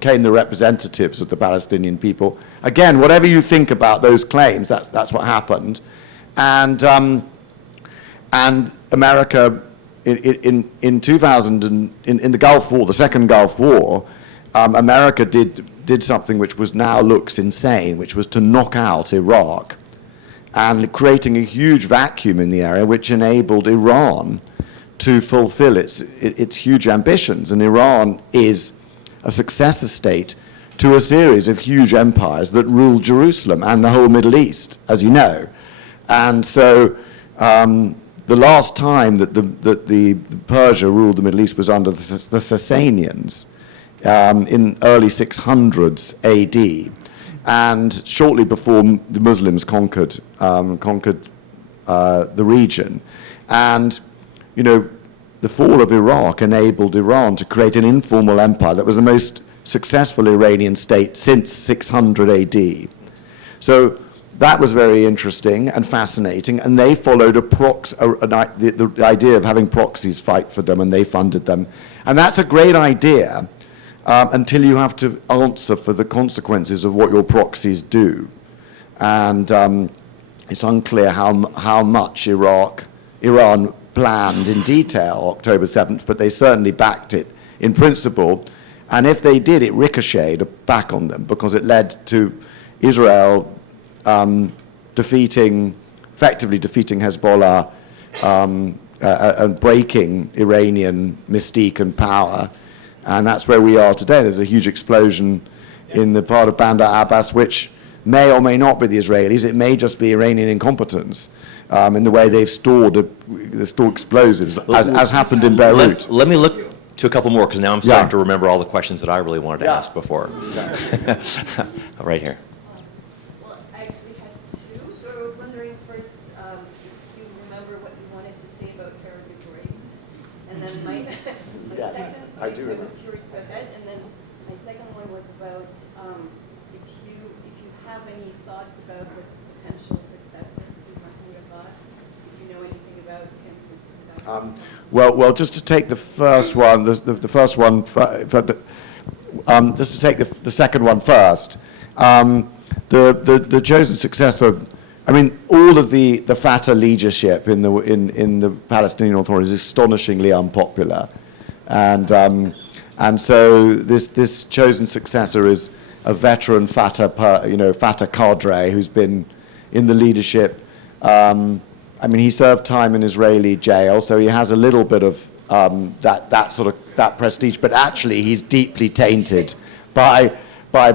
the representatives of the Palestinian people. Again, whatever you think about those claims, that's what happened. And America, in 2000, in the Gulf War, the second Gulf War, America did something which now looks insane, which was to knock out Iraq, and creating a huge vacuum in the area, which enabled Iran to fulfill its huge ambitions. And Iran is a successor state to a series of huge empires that ruled Jerusalem and the whole Middle East, as you know. And so the last time that the Persia ruled the Middle East was under the Sasanians in early 600s AD, and shortly before the Muslims conquered the region. And the fall of Iraq enabled Iran to create an informal empire that was the most successful Iranian state since 600 AD. So that was very interesting and fascinating, and they followed the idea of having proxies fight for them, and they funded them. And that's a great idea until you have to answer for the consequences of what your proxies do. And it's unclear how much Iran planned in detail October 7th, but they certainly backed it in principle. And if they did, it ricocheted back on them, because it led to Israel effectively defeating Hezbollah and breaking Iranian mystique and power. And that's where we are today. There's a huge explosion in the part of Bandar Abbas, which may or may not be the Israelis. It may just be Iranian incompetence in the way they've stored explosives, as happened in Beirut. Let me look to a couple more, because now I'm starting to remember all the questions that I really wanted to ask before. Right here. Well, I actually had two. So I was wondering first if you remember what you wanted to say about Herod the Great, and then my Yes, second. I do I was remember. curious about that, and then my second one was about if you have any thoughts about this potential successor to Mahmoud Abbas, if you know anything about him. Well, just to take the first one, the first one, just to take the second one first. The chosen successor. I mean, all of the Fatah leadership in the Palestinian Authority is astonishingly unpopular, and so this chosen successor is a veteran Fatah cadre who's been in the leadership. I mean, he served time in Israeli jail, so he has a little bit of that prestige. But actually, he's deeply tainted by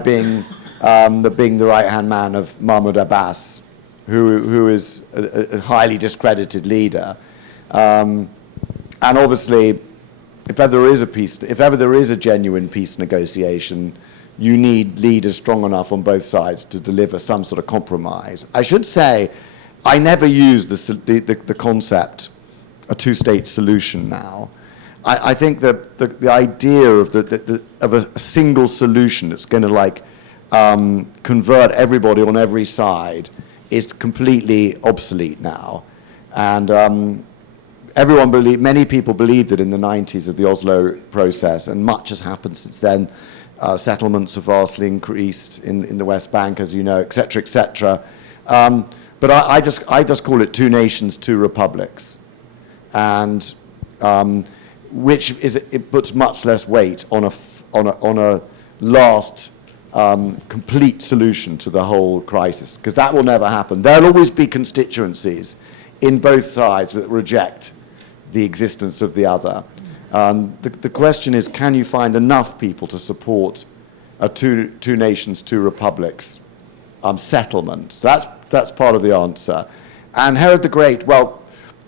being the right-hand man of Mahmoud Abbas, who is a highly discredited leader. And obviously, if ever there is a genuine peace negotiation, you need leaders strong enough on both sides to deliver some sort of compromise. I should say, I never use the concept, a two-state solution now. I think that the idea of a single solution that's going to convert everybody on every side is completely obsolete now. And many people believed it in the 90s of the Oslo process, and much has happened since then. Settlements have vastly increased in the West Bank, as you know, et cetera, et cetera. But I just call it two nations, two republics, and it puts much less weight on a last complete solution to the whole crisis, because that will never happen. There'll always be constituencies in both sides that reject the existence of the other. The question is, can you find enough people to support a two nations, two republics settlement? So that's part of the answer. And Herod the Great, well,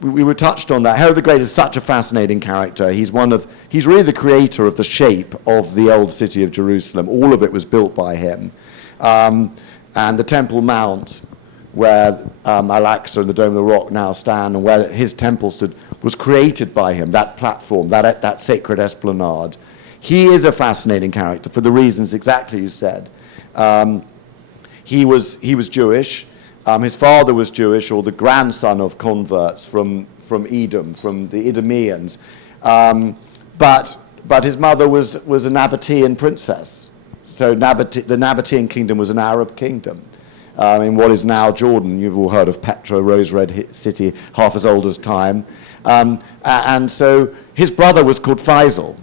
we were touched on that. Herod the Great is such a fascinating character. He's really the creator of the shape of the old city of Jerusalem. All of it was built by him. And the Temple Mount, where Al-Aqsa and the Dome of the Rock now stand, and where his temple stood, was created by him, that platform, that sacred esplanade. He is a fascinating character for the reasons exactly you said. He was Jewish. His father was Jewish, or the grandson of converts from Edom, from the Idumeans. But his mother was a Nabatean princess. So the Nabatean kingdom was an Arab kingdom. In what is now Jordan. You've all heard of Petra, rose-red city, half as old as time. And so his brother was called Faisal,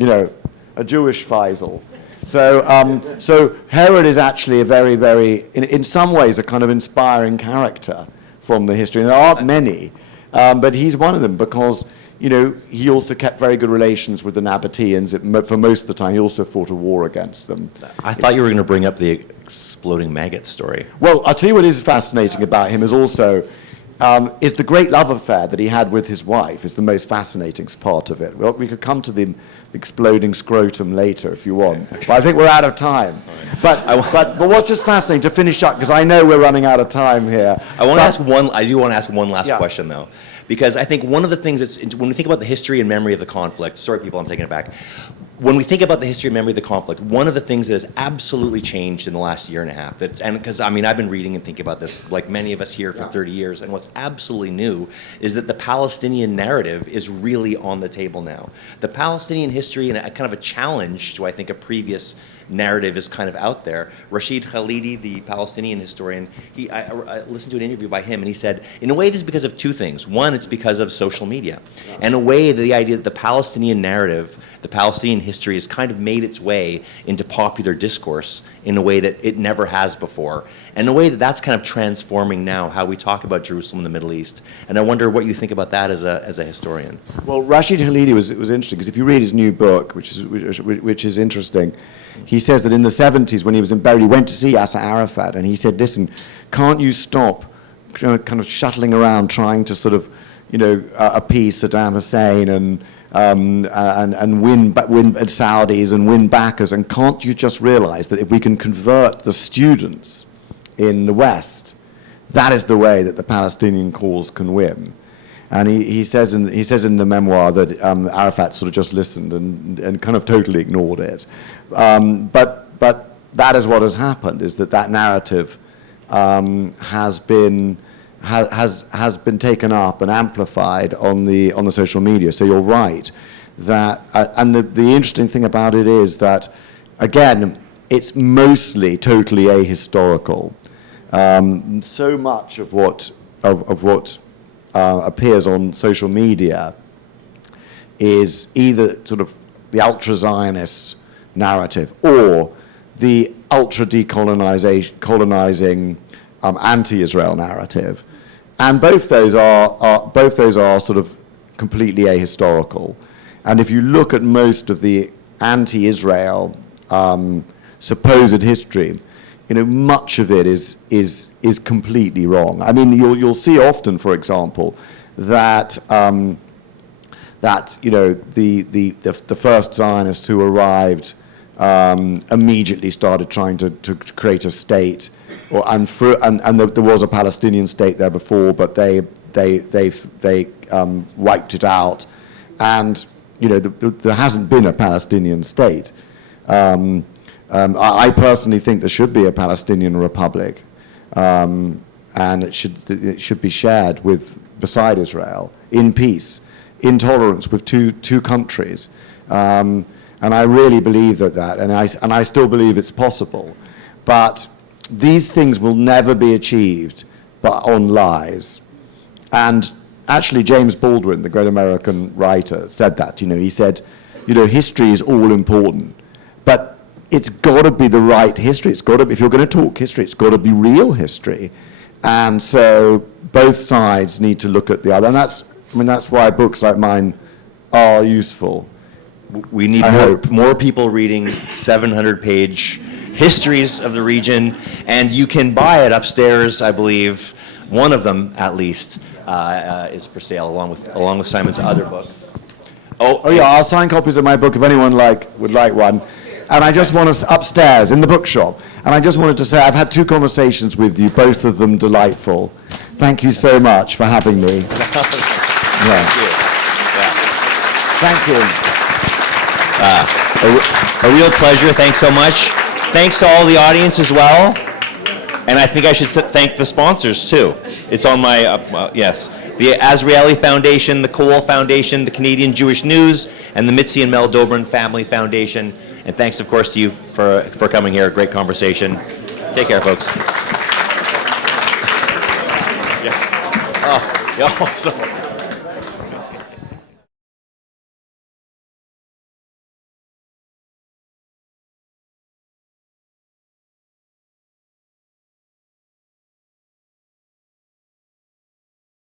a Jewish Faisal. So Herod is actually a very, very, in some ways, a kind of inspiring character from the history. And there aren't many, but he's one of them because, he also kept very good relations with the Nabateans. For most of the time, he also fought a war against them. I thought you were going to bring up the exploding maggot story. Well, I'll tell you what is fascinating about him is also is the great love affair that he had with his wife is the most fascinating part of it. Well, we could come to the exploding scrotum later if you want, but I think we're out of time. But what's just fascinating to finish up, because I know we're running out of time here. I do want to ask one last question though, because I think one of the things when we think about the history and memory of the conflict, sorry people, I'm taking it back. When we think about the history and memory of the conflict, one of the things that has absolutely changed in the last year and a half, because I've been reading and thinking about this, like many of us here, for 30 years, and what's absolutely new is that the Palestinian narrative is really on the table now. The Palestinian history, and a kind of a challenge to, I think, a previous narrative is kind of out there. Rashid Khalidi, the Palestinian historian, I listened to an interview by him, and he said, in a way, this is because of two things. One, it's because of social media. And in a way, the idea that the Palestinian narrative, the Palestinian history has kind of made its way into popular discourse in a way that it never has before, and a way that that's kind of transforming now how we talk about Jerusalem and the Middle East. And I wonder what you think about that as a historian. Well, Rashid Khalidi was interesting, because if you read his new book, which is interesting, he says that in the 70s, when he was in Beirut, he went to see Yasser Arafat, and he said, listen, can't you stop kind of shuttling around trying to sort of, appease Saddam Hussein and win Saudis and win backers, and can't you just realize that if we can convert the students in the West, that is the way that the Palestinian cause can win? And he says in the memoir that Arafat sort of just listened and kind of totally ignored it. But that is what has happened, is that narrative has been taken up and amplified on the social media. So you're right that, and the interesting thing about it is that, again, it's mostly totally ahistorical. So much of what appears on social media is either sort of the ultra-Zionist narrative or the ultra-decolonizing anti-Israel narrative, and both those are sort of completely ahistorical. And if you look at most of the anti-Israel supposed history, much of it is completely wrong. I mean, you'll see often, for example, that the first Zionists who arrived immediately started trying to create a state, and there was a Palestinian state there before, but they wiped it out, and there hasn't been a Palestinian state. I personally think there should be a Palestinian Republic, and it should be shared beside Israel in peace, in tolerance, with two countries. And I really believe that, and I still believe it's possible. But these things will never be achieved but on lies. And actually, James Baldwin, the great American writer, said that. He said, history is all important, but it's got to be the right history. It's got to be, if you're going to talk history, it's got to be real history. And so both sides need to look at the other. And that's why books like mine are useful. We need more people reading 700-page histories of the region, and you can buy it upstairs, I believe. One of them, at least, is for sale, along with Simon's other books. Oh yeah, I'll sign copies of my book if anyone would like one. And I just want to, upstairs in the bookshop, and I just wanted to say I've had 2 conversations with you, both of them delightful. Thank you so much for having me. Thank you. Thank you. A real pleasure. Thanks so much. Thanks to all the audience as well. And I think I should thank the sponsors too. It's on my, yes. The Azrieli Foundation, the Cowell Foundation, the Canadian Jewish News, and the Mitzi and Mel Dobrin Family Foundation. And thanks, of course, to you for coming here. Great conversation. Take care, folks. Yeah. Oh, yeah.